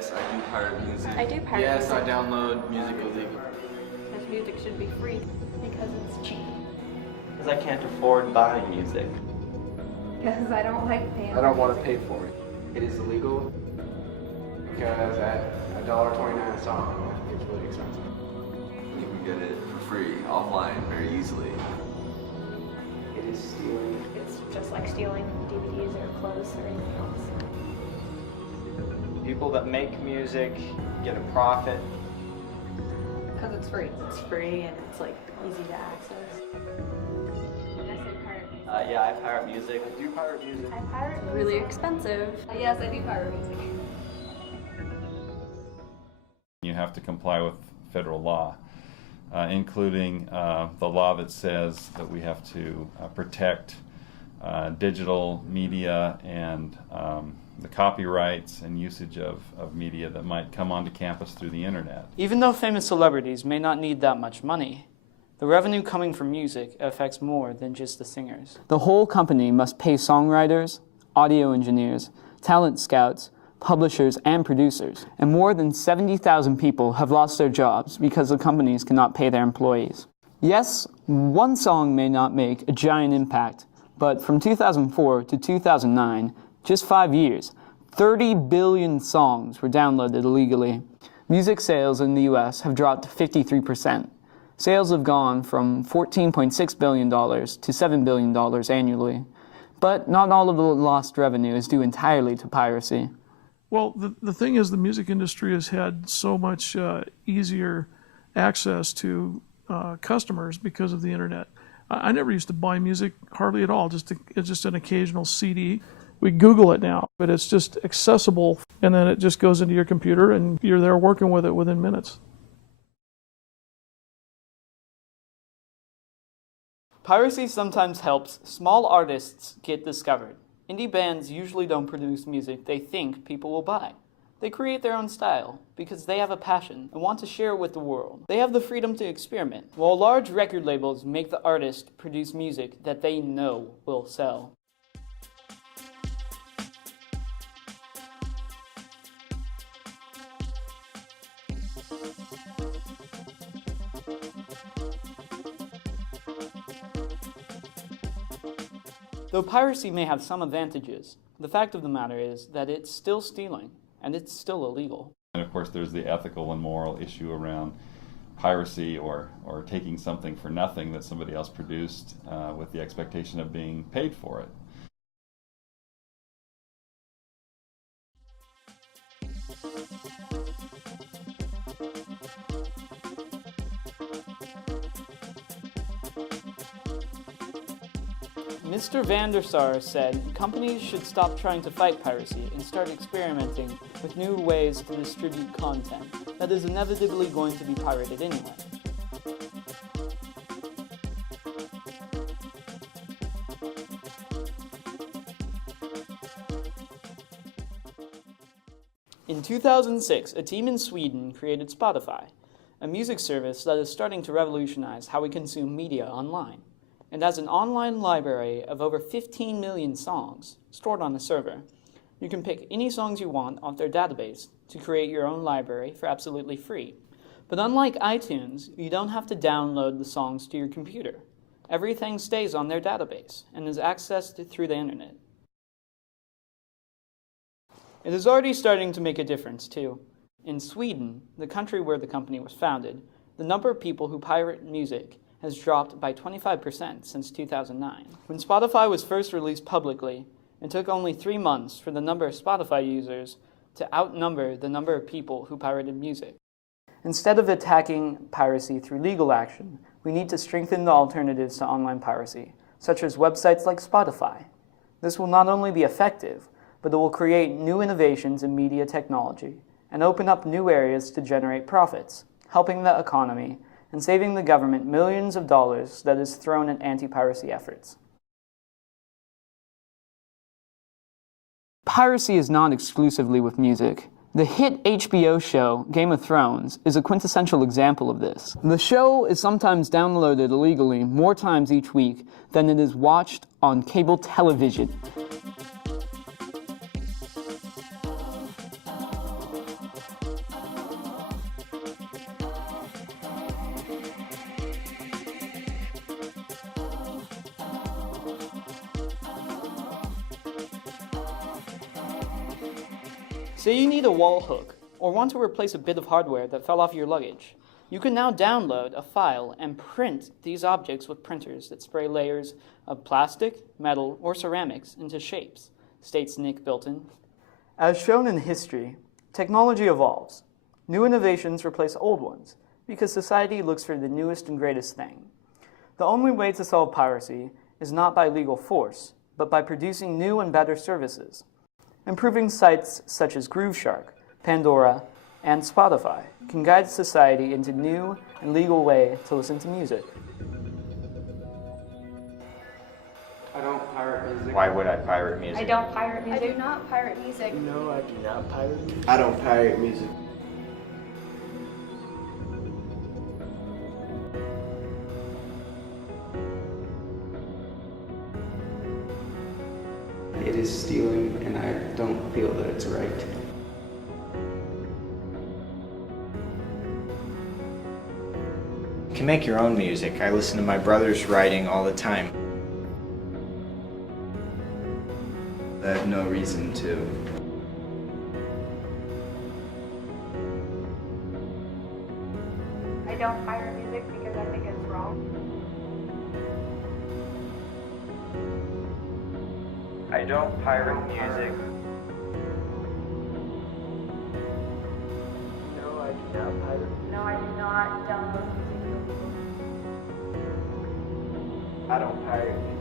Yes, I do pirate music. I do pirate yes, music. I download music illegally. Because music should be free. Because it's cheap. Because I can't afford buying music. Because I don't like paying. I don't want to pay for it. It is illegal because at $1.29 a song, it's really expensive. You can get it for free, offline, very easily. It is stealing. It's just like stealing DVDs or clothes or anything else. People that make music get a profit. Because it's free. It's free and it's like easy to access. When I say pirate music. Yeah, I pirate music. I do pirate music. I pirate music. Really expensive. Yes, I do pirate music. You have to comply with federal law, including the law that says that we have to protect digital media and the copyrights and usage of media that might come onto campus through the internet. Even though famous celebrities may not need that much money, the revenue coming from music affects more than just the singers. The whole company must pay songwriters, audio engineers, talent scouts, publishers, and producers. And more than 70,000 people have lost their jobs because the companies cannot pay their employees. Yes, one song may not make a giant impact, but from 2004 to 2009, just 5 years, 30 billion songs were downloaded illegally. Music sales in the US have dropped 53%. Sales have gone from $14.6 billion to $7 billion annually. But not all of the lost revenue is due entirely to piracy. Well, the thing is, the music industry has had so much easier access to customers because of the internet. I never used to buy music hardly at all, it's just an occasional CD. We Google it now, but it's just accessible, and then it just goes into your computer and you're there working with it within minutes. Piracy sometimes helps small artists get discovered. Indie bands usually don't produce music they think people will buy. They create their own style because they have a passion and want to share it with the world. They have the freedom to experiment, while large record labels make the artist produce music that they know will sell. Though piracy may have some advantages, the fact of the matter is that it's still stealing, and it's still illegal. And of course there's the ethical and moral issue around piracy or taking something for nothing that somebody else produced with the expectation of being paid for it. Mr. van der Sar said companies should stop trying to fight piracy and start experimenting with new ways to distribute content that is inevitably going to be pirated anyway. In 2006, a team in Sweden created Spotify, a music service that is starting to revolutionize how we consume media online. And has an online library of over 15 million songs stored on a server. You can pick any songs you want off their database to create your own library for absolutely free. But unlike iTunes, you don't have to download the songs to your computer. Everything stays on their database and is accessed through the internet. It is already starting to make a difference too. In Sweden, the country where the company was founded, the number of people who pirate music has dropped by 25% since 2009. When Spotify was first released publicly, it took only 3 months for the number of Spotify users to outnumber the number of people who pirated music. Instead of attacking piracy through legal action, we need to strengthen the alternatives to online piracy, such as websites like Spotify. This will not only be effective, but it will create new innovations in media technology and open up new areas to generate profits, helping the economy and saving the government millions of dollars that is thrown at anti-piracy efforts. Piracy is not exclusively with music. The hit HBO show, Game of Thrones, is a quintessential example of this. The show is sometimes downloaded illegally more times each week than it is watched on cable television. Say you need a wall hook or want to replace a bit of hardware that fell off your luggage. You can now download a file and print these objects with printers that spray layers of plastic, metal, or ceramics into shapes, states Nick Bilton. As shown in history, technology evolves. New innovations replace old ones because society looks for the newest and greatest thing. The only way to solve piracy is not by legal force, but by producing new and better services. Improving sites such as Grooveshark, Pandora, and Spotify can guide society into new and legal way to listen to music. I don't pirate music. Why would I pirate music? I don't pirate music. I do not pirate music. No, I do not pirate music. I don't pirate music. It is stealing, and I don't feel that it's right. You can make your own music. I listen to my brother's writing all the time. I have no reason to. I don't pirate music because I think it's wrong. I don't pirate music. No, I do not pirate. No, I do not download music illegally. I don't pirate music.